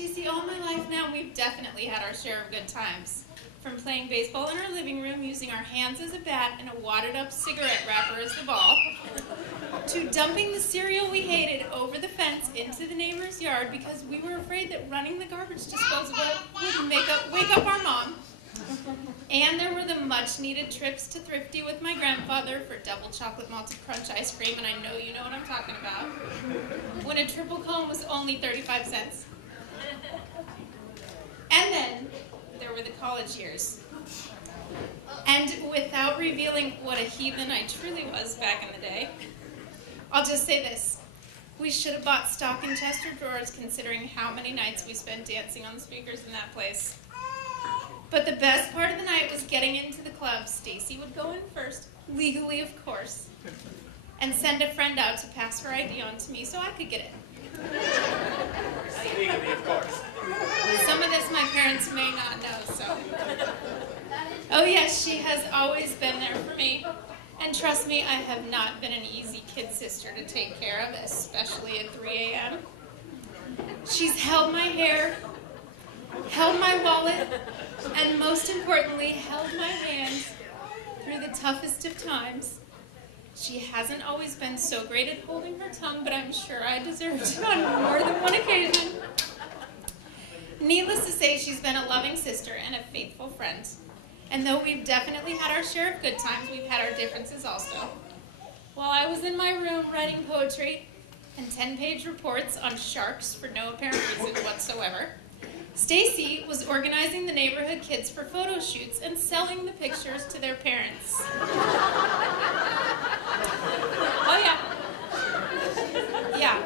Stacy, all my life now, we've definitely had our share of good times. From playing baseball in our living room using our hands as a bat and a wadded-up cigarette wrapper as the ball, to dumping the cereal we hated over the fence into the neighbor's yard because we were afraid that running the garbage disposal would wake up our mom. And there were the much-needed trips to Thrifty with my grandfather for double chocolate malted crunch ice cream, and I know you know what I'm talking about, when a triple cone was only 35 cents. And then there were the college years. And without revealing what a heathen I truly was back in the day, I'll just say this. We should have bought stock in Chester drawers considering how many nights we spent dancing on the speakers in that place. But the best part of the night was getting into the club. Stacy would go in first, legally of course, and send a friend out to pass her ID on to me so I could get in. Legally, of course. Some of this my parents may not know, so. Oh yes, she has always been there for me. And trust me, I have not been an easy kid sister to take care of, especially at 3 a.m. She's held my hair, held my wallet, and most importantly, held my hand through the toughest of times. She hasn't always been so great at holding her tongue, but I'm sure I deserved it on more than one occasion. Needless to say, she's been a loving sister and a faithful friend. And though we've definitely had our share of good times, we've had our differences also. While I was in my room writing poetry and 10-page reports on sharks for no apparent reason whatsoever, Stacy was organizing the neighborhood kids for photo shoots and selling the pictures to their parents. Oh yeah. Yeah.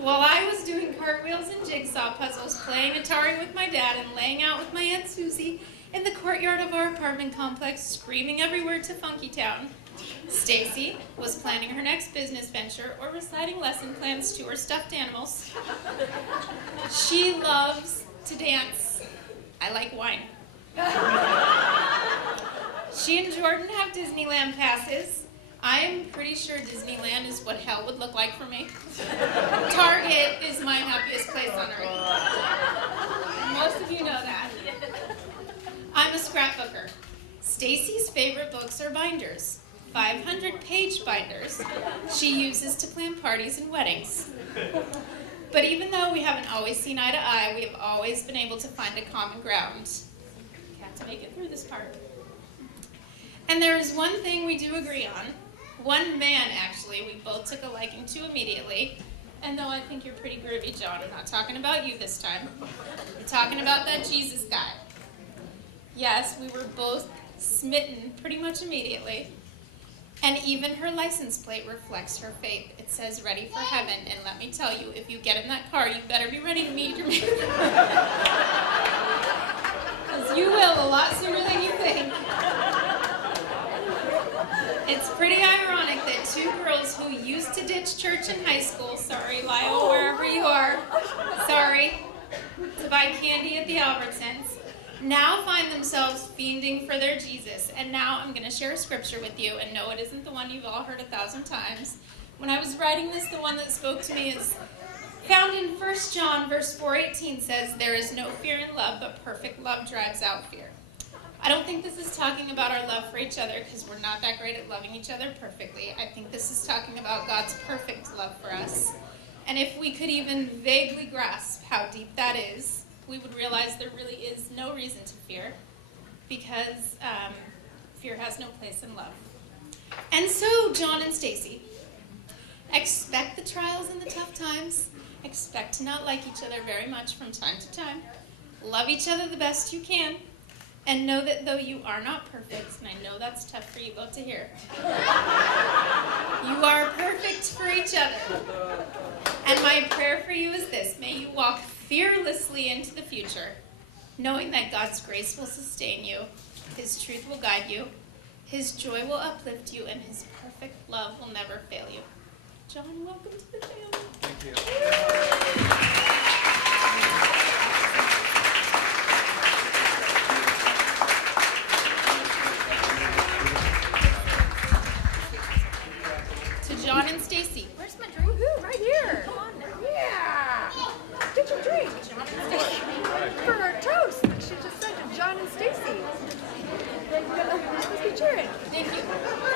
While I was doing cartwheels and jigsaw puzzles, playing Atari with my dad, and laying out with my Aunt Susie in the courtyard of our apartment complex, screaming every word to Funky Town, Stacy was planning her next business venture or reciting lesson plans to her stuffed animals. She loves to dance. I like wine. She and Jordan have Disneyland passes. I am pretty sure Disneyland is what hell would look like for me. Target is my happiest place on earth. Most of you know that. I'm a scrapbooker. Stacy's favorite books are binders, 500-page binders she uses to plan parties and weddings. But even though we haven't always seen eye to eye, we have always been able to find a common ground. Had to make it through this part. And there is one thing we do agree on. One man, actually, we both took a liking to immediately. And though I think you're pretty groovy, John, I'm not talking about you this time. I'm talking about that Jesus guy. Yes, we were both smitten pretty much immediately. And even her license plate reflects her faith. It says, ready for heaven. And let me tell you, if you get in that car, you better be ready to meet your man. Because you will a lot sooner than you think. It's pretty ironic that two girls who used to ditch church in high school, sorry, Lyle, wherever you are, sorry, to buy candy at the Albertsons, now find themselves fiending for their Jesus. And now I'm going to share a scripture with you, and no, it isn't the one you've all heard 1,000 times. When I was writing this, the one that spoke to me is found in 1 John, verse 4:18 says, there is no fear in love, but perfect love drives out fear. I don't think this is talking about our love for each other, because we're not that great at loving each other perfectly. I think this is talking about God's perfect love for us. And if we could even vaguely grasp how deep that is, we would realize there really is no reason to fear, because fear has no place in love. And so, John and Stacy, expect the trials and the tough times. Expect to not like each other very much from time to time. Love each other the best you can. And know that though you are not perfect, and I know that's tough for you both to hear, you are perfect for each other. And my prayer for you is this: may you walk fearlessly into the future, knowing that God's grace will sustain you, His truth will guide you, His joy will uplift you, and His perfect love will never fail you. John, welcome to the family. Thank you. John and Stacy. Where's my drink? Woohoo, right here. Come on now. Yeah. Get your drink. John and Stacy. adjourn. Thank you.